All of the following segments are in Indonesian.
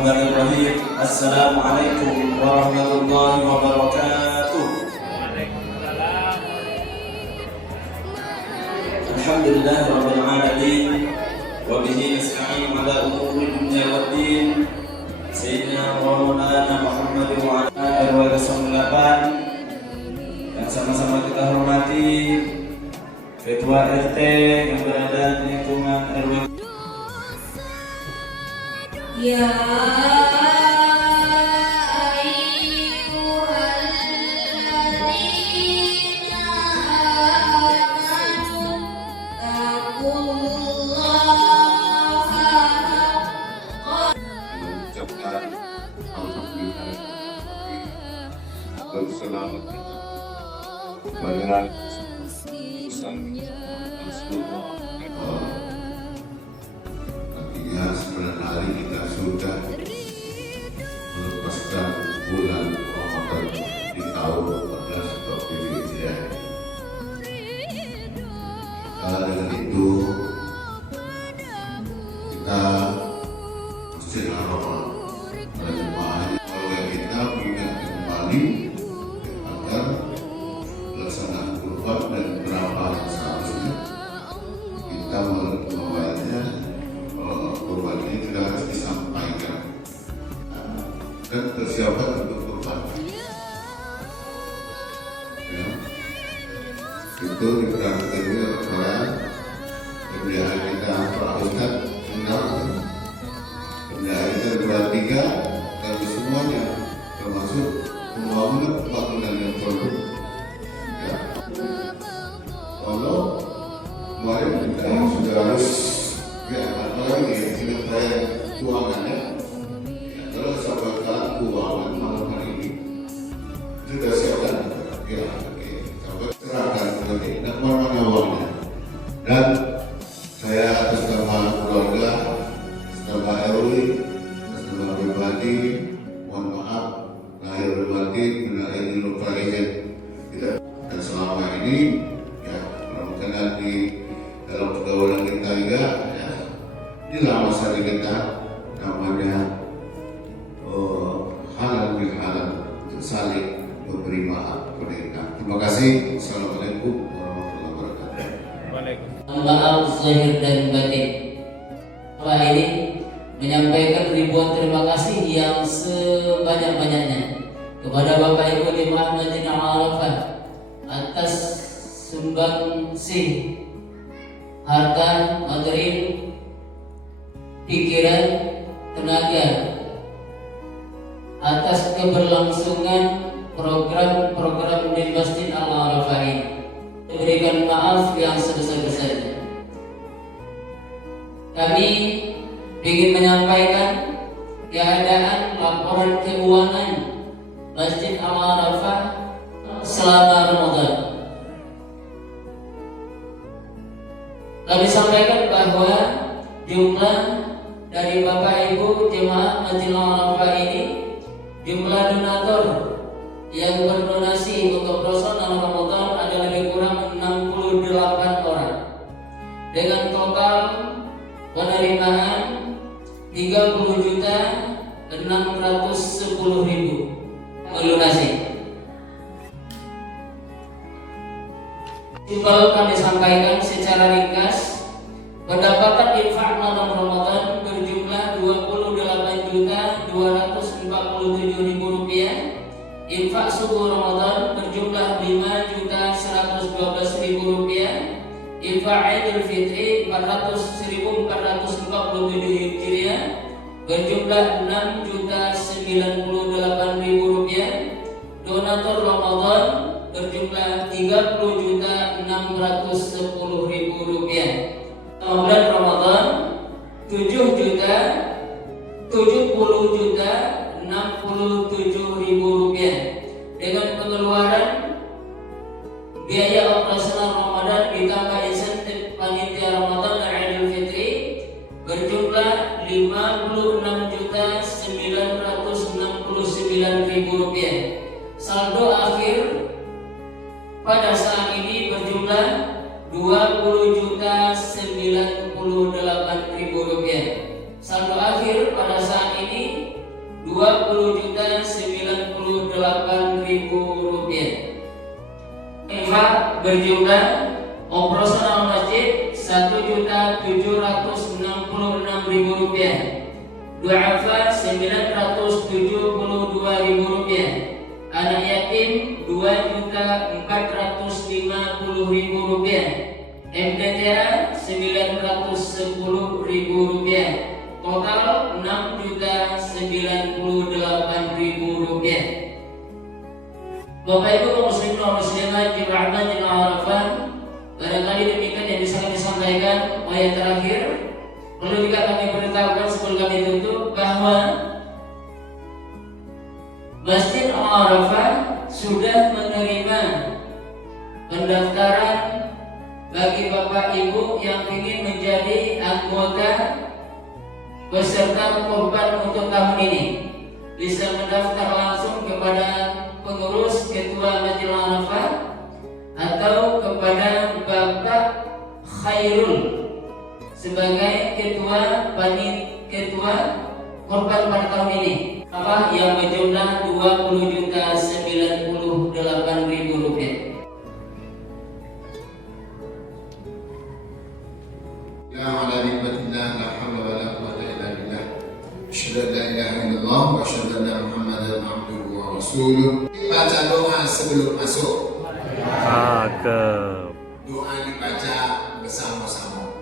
Bismillahirrahmanirrahim. Assalamualaikum warahmatullahi wabarakatuh. Alhamdulillah rabbil alamin wa bihi nasta'in ala umuri dunya waddin. Sayyidina wa maulana Muhammad wa ala alihi wasallam. Yang sama-sama kita hormati Ketua RT yang berada di lingkungan RW. Ya selamat pada artinya 9 hari kita sudah melepaskan bulan Ramadan di tahun 1440 Hijriah. Dengan itu kita mesti harapan pada jemaah oleh kita mengingatkan kembali agar pelaksanaan kurban dan berapa yang seharusnya kita membayarnya. Kurban ini tidak harus disampaikan dan persiapan untuk kurban. Ya. Itu diperhatikan oleh pembelian kita Pak Ustadz pembelian kita bertiga dan semuanya termasuk pembangunan yang produk. Ya. Kalau kemarin kita sudah harus apalagi saya keuangannya kalau sampaikan keuangan malam hari ini sudah siapkan sampai serahkan nanti dan mana uangnya. Dan saya atas nama keluarga, atas nama RW, atas nama pribadi, mohon maaf lahir dan batin bila ini lupa tidak. Dan selama ini ya mudah-mudahan di dalam pergaulan kita juga di lama sekali kita namanya halal bil halal untuk saling memberi maaf kepada kita. Terima kasih. Assalamualaikum warahmatullahi wabarakatuh. Maaf zahir dan batin. Setelah ini menyampaikan ribuan terima kasih yang sebanyak-banyaknya kepada Bapak Ibu Jemaah Masjid Al-Arafah atas sumbangsih harta, materi, pikiran, tenaga atas keberlangsungan program-program di Masjid Al-Arafah ini. Berikan maaf yang sebesar-besarnya. Kami ingin menyampaikan keadaan laporan keuangan Masjid Al-Arafah selama Ramadan. Kami sampaikan bahwa jumlah dari Bapak Ibu Jemaah Masjid Al-Arafah ini, jumlah donatur yang berdonasi untuk pelaksanaan Ramadan ada lebih kurang 68 orang dengan total penerimaan 30.610.000 melunasi. Jumlah kami sampaikan secara ringkas. Pendapatan infak malam Ramadan berjumlah Rp28.247.000. Infak subuh Ramadan berjumlah Rp5.112.000. Infak Idul Fitri 1.447 Hijriah berjumlah Rp6.098.000. Donatur Ramadan berjumlah Rp30.610.000. Bulan Ramadan 70.067.000 rupiah dengan pengeluaran biaya operasional Ramadan ditambah insentif panitia Ramadan dan Idul Fitri berjumlah Rp5.969.000. Saldo akhir pada saat ini berjumlah Rp20.098.000. Saldo akhir pada saat ini Rp20.098.000. Infak berjumlah operasional masjid Rp1.766.000. Du'afa Rp972.000. Anak yatim Rp2.450.000. MDTA Rp910.000. Total Rp6.098.000. Bapak Ibu kaum muslimin dan muslimat dirahmati Allah, barangkali demikian yang bisa kami sampaikan. Ayat terakhir perlu juga kami beritahukan sebelum kami tutup bahwa Masjid Al-Arafah sudah menerima pendaftaran bagi Bapak Ibu yang ingin menjadi anggota peserta kurban untuk tahun ini. Bisa mendaftar langsung kepada pengurus ketua Masjid Al-Arafah atau kepada Bapak Khairul sebagai ketua kurban pada tahun ini, yang berjumlah Rp20.098.000. Ala nikmatillah la haula wa la quwwata illa billah. Asyhadu an la ilaha illallah wa asyhadu anna Muhammadan abduhu wa rasuluh. Baca doa sebelum masuk. Doa dibaca bersama-sama.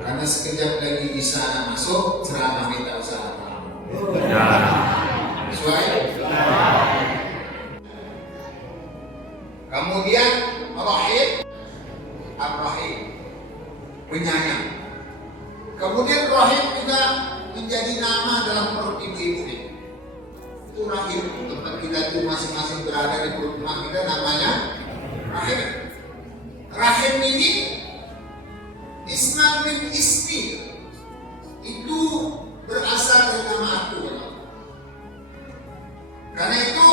Karena sekejap lagi Isya masuk, ceramah minta usaha. Sesuai? Kemudian Rahim, Ar-Rahim, penyayang. Kemudian Rahim juga menjadi nama dalam perut ibu-ibu ini. Itu Rahim, tempat kita itu masing-masing berada di perut rumah kita, namanya Rahim. Rahim ini Isma bin Ismi, itu berasal dari nama aku. Karena itu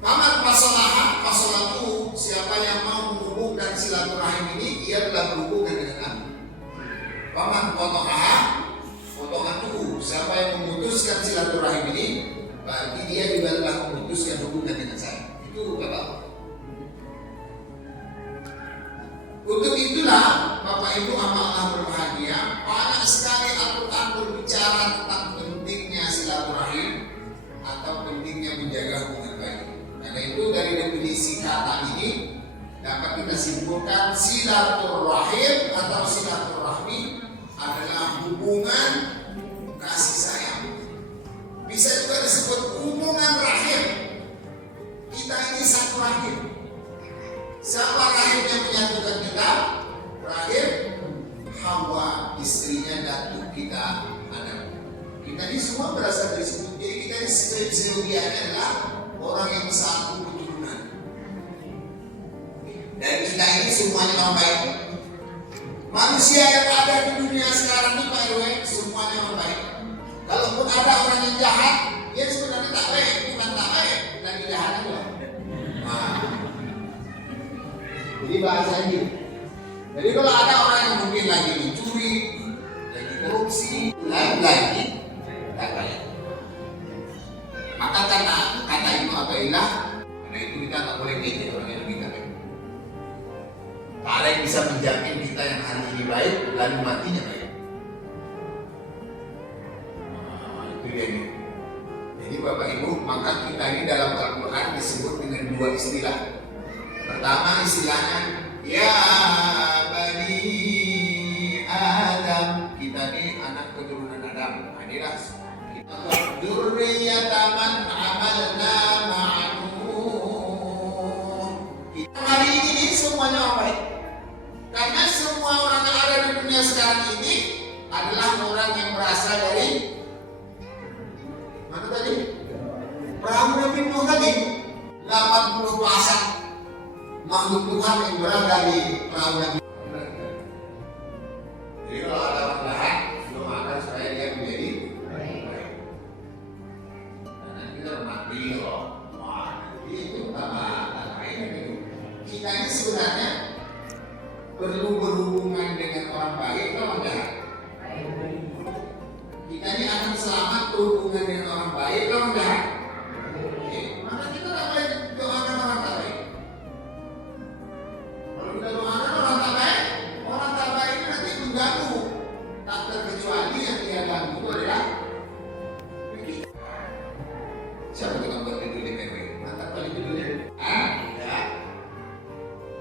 Paman Pasolatu, siapa yang mau menghubungkan silaturahim ini, ia telah berhubungan dengan aku. Paman Potohatu, siapa yang memutuskan silaturahim ini, berarti dia juga telah memutuskan hubungan dengan saya. Itu Bapak. Untuk itulah Bapak Ibu Allah berbahagia, banyak sekali Al-Quran berbicara tentang pentingnya silaturahim atau pentingnya menjaga hubungan baik. Karena itu dari definisi kata ini dapat kita simpulkan silaturahim atau silaturahmi adalah hubungan kasih sayang. Bisa juga disebut hubungan rahim. Kita ini satu rahim. Siapa rahim yang menyatukan kita? Rahim Hawa, istrinya datuk kita Adam. Kita ini semua berasal dari situ. Jadi kita ini seyogianya adalah orang yang satu keturunan. Dan kita ini semuanya orang baik. Manusia yang ada di dunia sekarang ini Pak RW, semuanya orang baik. Kalaupun ada orang yang jahat, dia sebenarnya tak baik, bukan tak baik, lagi jahat juga. Jadi bahasa ini. Jadi kalau ada orang yang mungkin lagi mencuri, lagi korupsi, lagi tak baik. Maka kata itu atau ilah, karena itu kita tak boleh ngejek orang yang lebih baik. Tak ada yang bisa menjamin kita yang hari ini baik, lalu matinya baik. Itu dia ini. Jadi Bapak Ibu, maka kita ini dalam Al-Quran disebut dengan dua istilah. Pertama istilahnya, ya Bani Adam, kita ini anak keturunan Adam. Nah, inilah kita dzurriyyatan amalna ma'nun. Kita hari ini semuanya orang baik. Karena semua orang yang ada di dunia sekarang ini adalah orang yang berasal dari mana tadi? Perahu Nabi Nuh tadi 80 pasang makhluk Tuhan yang berada di perahu Nabi. Jadi kalau ada orang jahat, belum akan supaya dia menjadi baik. Dan nanti kita mati loh. Wah, nanti itu tambah baik gitu. Kita ini sebenarnya perlu berhubungan dengan orang baik atau orang jahat. Kita ini akan selamat berhubungan dengan orang baik atau orang jahat. Maka kita tidak boleh doakan orang tak baik. Kalau kita doakan orang tak baik ini nanti mengganggu. Tak terkecuali yang dia ganggu itu adalah siapa tukang buat judul di PW? Mantap kali judulnya. Tidak.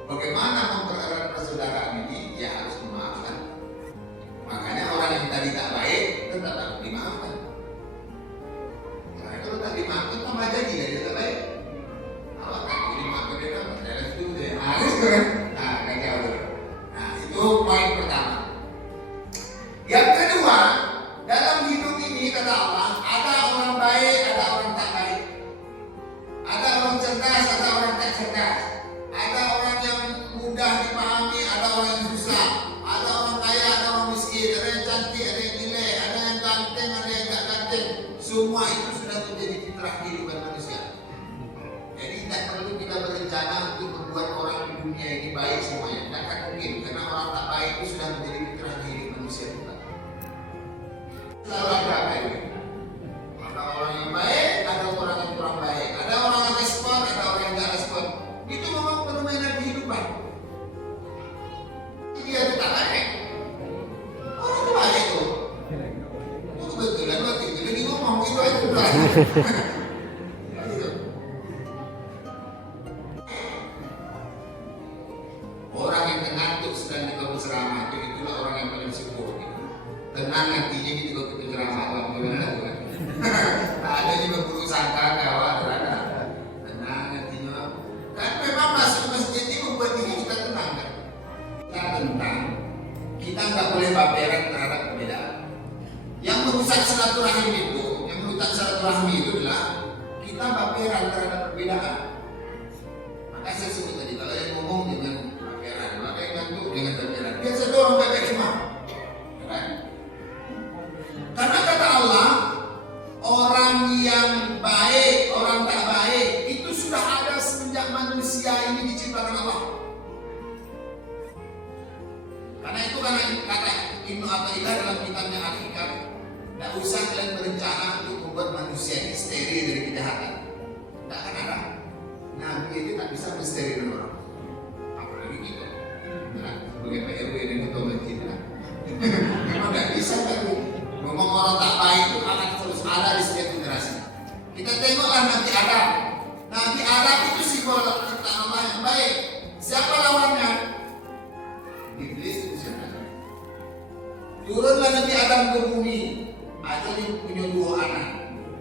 Bagaimana mempererat persaudaraan ini? Ya harus memaafkan. Makanya orang yang tadi tak baik tetap harus dimaafkan. Karena kalau tak dimaafkan tambah jadi tak baik. Kalau tak dimaafkan dia kan jalan itu dia. Nah, kan jauh. Nah, itu poin pertama. Yang kedua, dalam hidup ini kata Allah, ada orang baik, ada orang tak baik. Ada orang cerdas, ada orang tak cerdas. Ada orang yang mudah dipahami, ada orang yang susah. Ada orang kaya, ada orang miskin. Ada yang cantik, ada yang jelek. Ada yang ganteng, ada yang tak ganteng. Semua itu sudah menjadi fitrah kehidupan manusia. Jadi tidak perlu kita berencana untuk membuat orang di dunia ini baik semuanya. Tidak akan mungkin, karena orang tak baik itu sudah menjadi fitrah kehidupan manusia juga. Selalu ada apa ini? Ada orang yang baik, ada orang yang kurang baik. Ada orang yang respon, ada orang yang tidak respon. Itu memang permainan kehidupan. Dia itu tak baik. Orang itu baik itu. Itu kebetulan waktu itu dia ngomong itu aja udah. Orang yang mengantuk sedang di kebun ceramah itu itulah orang yang paling syukur. Tenang nantinya di kebun ceramah atau bagaimana tuh kan? Tak ada juga guru sangka kawan ada. Tenang nantinya. Kan memang masuk masjid ini membuat diri kita tenang kan? Kita tenang. Kita nggak boleh baperan terhadap perbedaan. Yang merusak silaturahim itu adalah kita baperan terhadap perbedaan. Maka saya sebut tadi kalau yang ngomong dengan baperan, maka yang ngantuk dengan baperan. Biasa dorong baper semua. Kan? Karena kata Allah, orang yang baik, orang tak baik itu sudah ada semenjak manusia ini diciptakan Allah. Karena itu kan kata Ibnu Athaillah dalam kitabnya Al-Hikam, tidak usah kalian berencana untuk membuat manusia ini steril dari kejahatan. Tidak akan ada. Nabi itu tak bisa mensterilkan orang. Apalagi kita. Nah, sebagai PRW dan ketua masjid. Memang tidak bisa kan. Ngomong orang tak baik itu akan terus ada di setiap generasi. Kita tengoklah Nabi Adam. Nabi Adam itu simbol ciptaan Allah yang baik. Siapa lawannya? Iblis itu setan. Turunlah Nabi Adam ke bumi. Ada yang punya dua anak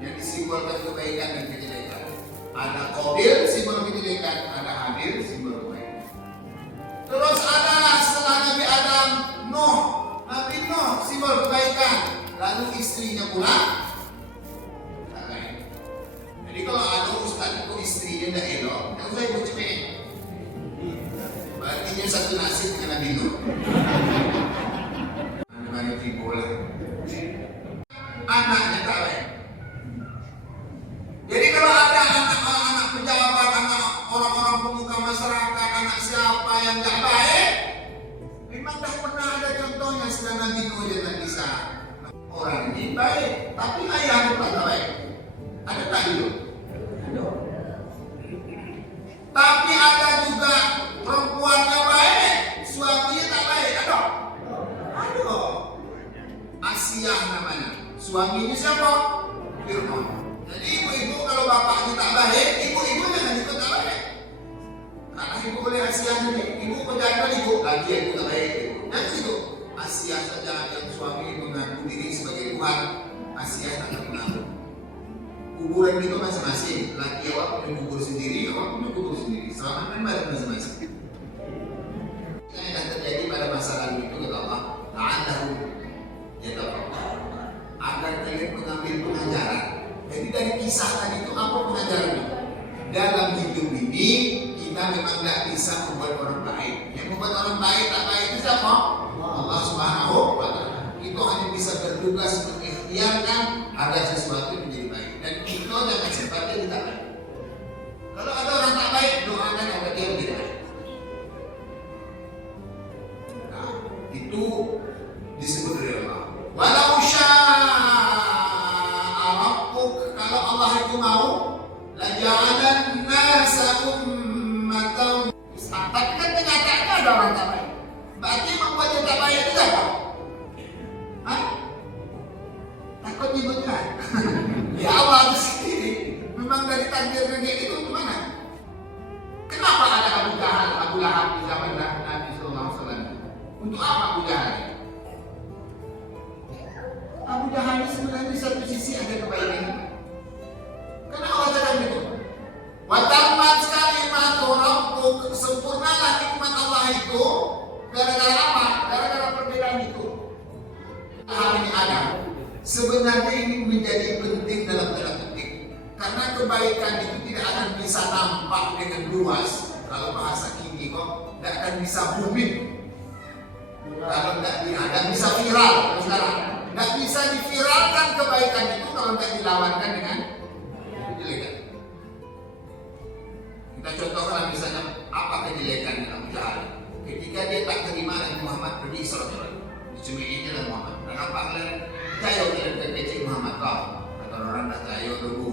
yang disimbolkan kebaikan dan kejelekan. Ada Qabil simbol kejelekan, ada Habil simbol kebaikan. Terus adalah setelah Nabi Adam Nuh, Nabi Nuh simbol kebaikan. Lalu istrinya pula tak baik. Jadi kalau ada ustaz itu istrinya tidak elok, tak usah ikut cemek. Berarti satu nasib dengan Nabi Nuh. Mana timbul anaknya tak baik. Jadi kalau ada anak pejabat, anak orang-orang pemuka masyarakat, anak siapa yang tak baik, memang dah pernah ada contohnya sudah Nabi Nuh dan Nabi Isa. Orang ini baik, tapi ayahnya pun tak baik. Ada tak itu? Tapi ada juga perempuannya baik, suaminya tak baik. Ada? Asiyah namanya. Suaminya siapa? Firman. Jadi ibu-ibu kalau bapaknya tak baik, ibu-ibu jangan ikut tak baik. Karena ibu boleh Asiyah ini. Ibu penjaga ibu, lagi ibu tak baik. Jangan itu. Asiyah saja yang suami mengaku diri sebagai Tuhan. Asiyah tak akan mengaku. Kuburan itu masing-masing. Laki awak punya kubur sendiri, awak punya kubur sendiri. Selamat kan balik masing-masing. Yang akan terjadi pada masa lalu itu kata Allah, la'allahu yatafakkarun, agar kalian mengambil pengajaran. Jadi dari kisah tadi itu apa pengajarannya? Dalam hidup ini kita memang tidak bisa membuat orang baik. Yang membuat orang baik tak baik itu siapa? Allah Subhanahu wa Ta'ala. Itu hanya bisa bertugas mengikhtiarkan agar sesuatu menjadi baik. Dan kita jangan sifatnya tidak baik. Kalau ada orang tak baik, doakan agar dia menjadi baik. Nah, itu disebut oleh Allah. Walau syaa laja'alan nasa ummatan. Tapi kan kenyataannya ada orang tak baik. Berarti membuat yang tak baik itu apa? Hah? Takut nyebutkan. Ya Allah itu sendiri. Memang dari takdir kayak itu gimana? Kenapa ada Abu Jahal, Abu Lahab di zaman Nabi SAW? Untuk apa Abu Jahal? Abu Jahal sebenarnya di satu sisi ada kebaikan. Karena Allah cakap gitu. Wa tammat kalimatu rabbuk, sempurnalah nikmat Allah itu gara-gara apa? Gara-gara perbedaan itu. Hal ini ada. Sebenarnya ini menjadi penting dalam tanda petik. Karena kebaikan itu tidak akan bisa nampak dengan luas. Kalau bahasa kini kok tidak akan bisa booming. Kalau tidak bisa viral sekarang. Tidak bisa diviralkan kebaikan itu kalau tidak dilawankan dengan kejelekan. Kita contohkan misalnya apa kejelekan Abu Jahal. Ketika dia tak terima Nabi Muhammad pergi sholat, dicumiinnya Nabi Muhammad. Kenapa kalian cayo kalian kecil Muhammad kau? Kata orang dah cayo dulu.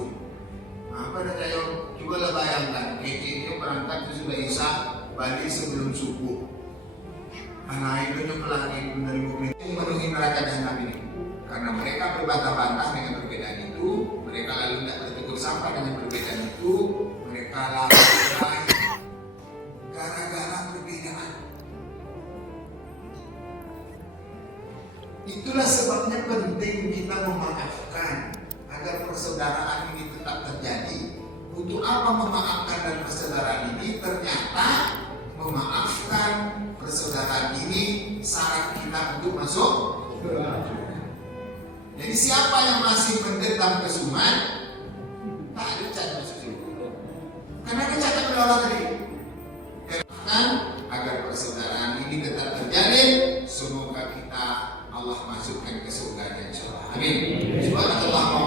Apa dah cayo? Cobalah bayangkan kecilnya berangkat ke sudah Isya, balik sebelum subuh. Anak itu pelanggan dari mukmin memenuhi neraka jahanam ini. Karena mereka berbantah-bantah dengan perbedaan itu, mereka lalu tidak bertegur sapa dengan perbedaan itu, mereka lalu berkelahi gara-gara perbedaan. Itulah sebabnya penting kita memaafkan agar persaudaraan ini tetap terjadi. Untuk apa memaafkan dan persaudaraan ini? Ternyata memaafkan persaudaraan ini syarat kita untuk masuk surga. Jadi siapa yang masih mendendam kesuman, tak ada cara masuk surga. Karena kecacat Allah tadi. Kerana agar persaudaraan ini tetap terjalin, semoga kita Allah masukkan ke surga insyaallah. Amin. Subhanallah.